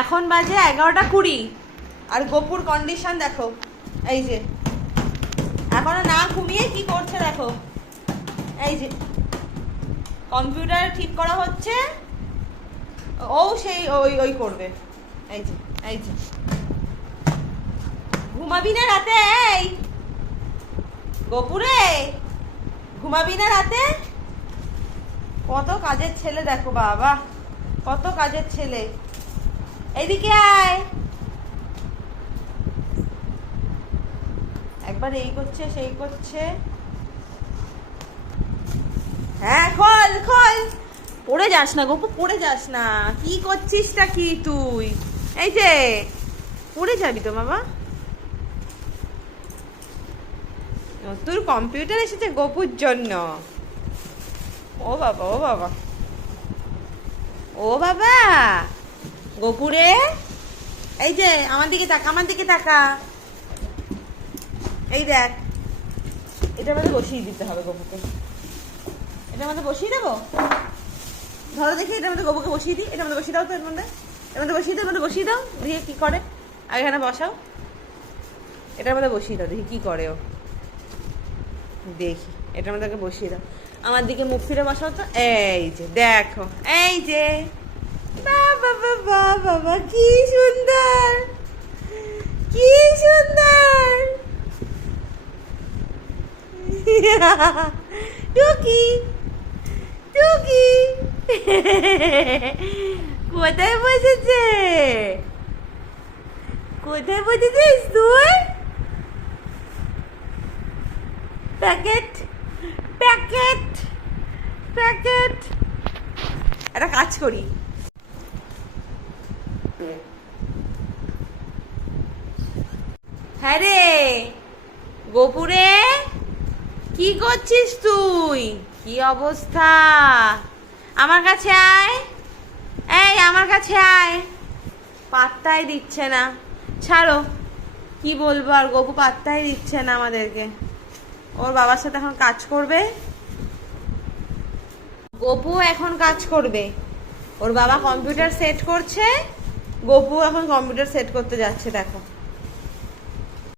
এখন বাজে 11:20 আর গোপুর কন্ডিশন দেখো। এই যে এখনো না ঘুমিয়ে কি করছে দেখো। এই যে কম্পিউটার ঠিক করা হচ্ছে, ও সেই ওই ওই করবে। এই যে এই যে ঘুমাবি না রাতে? এই গোপুরে, ঘুমাবি না রাতে? কত কাজের ছেলে দেখো বাবা, কত কাজের ছেলে। এইদিকে আয়। একবার এই করছে সেই করছে। হ্যাঁ খোল খোল, পড়ে যাস না গোপু, পড়ে যাস না। কি করছিসটা কি তুই? এই যে পড়ে যাবি তো বাবা। তোর কম্পিউটার এসেছে গোপুর জন্য। ও বাবা ও বাবা ও বাবা, গোপুরে এই যে আমার দিকে তাকা, আমার দিকে তাকা। এই দেখ, এটার মধ্যে বসিয়ে দিতে হবে গোপুকে। এটার মধ্যে বসিয়ে দেবো, ধরো দেখি এটার মধ্যে গোপুকে বসিয়ে দিই। এটার মধ্যে বসিয়ে দাও তো, এর মধ্যে, এর মধ্যে বসিয়ে দাও, এর মধ্যে বসিয়ে দাও, দিয়ে কি করে আগে এখানে বসাও। এটার মধ্যে বসিয়ে দাও, দেখি কি করে ও, দেখি। এটার মধ্যে আগে বসিয়ে দাও, আমার দিকে মুখ ফিরে বসাও তো। এই যে দেখো, এই যে বাবা বাবা বাবা, কি সুন্দর, কি সুন্দর। টুকি টুকি কোথায় বসেছে, কোথায় বসেছিস তুই? Packet packet packet. একটা কাজ করি, হ্যাঁ রে গোপুরে, কি করছিস তুই? কি অবস্থা? আমার কাছে আয়, এই আমার কাছে আয়। পাত্তাই দিচ্ছে না, ছাড়ো। কি বলবো আর, গোপু পাত্তাই দিচ্ছে না আমাদেরকে। ওর বাবার সাথে এখন কাজ করবে, গোপু এখন কাজ করবে। ওর বাবা কম্পিউটার সেট করছে, গোপু এখন কম্পিউটার সেট করতে যাচ্ছে। দেখো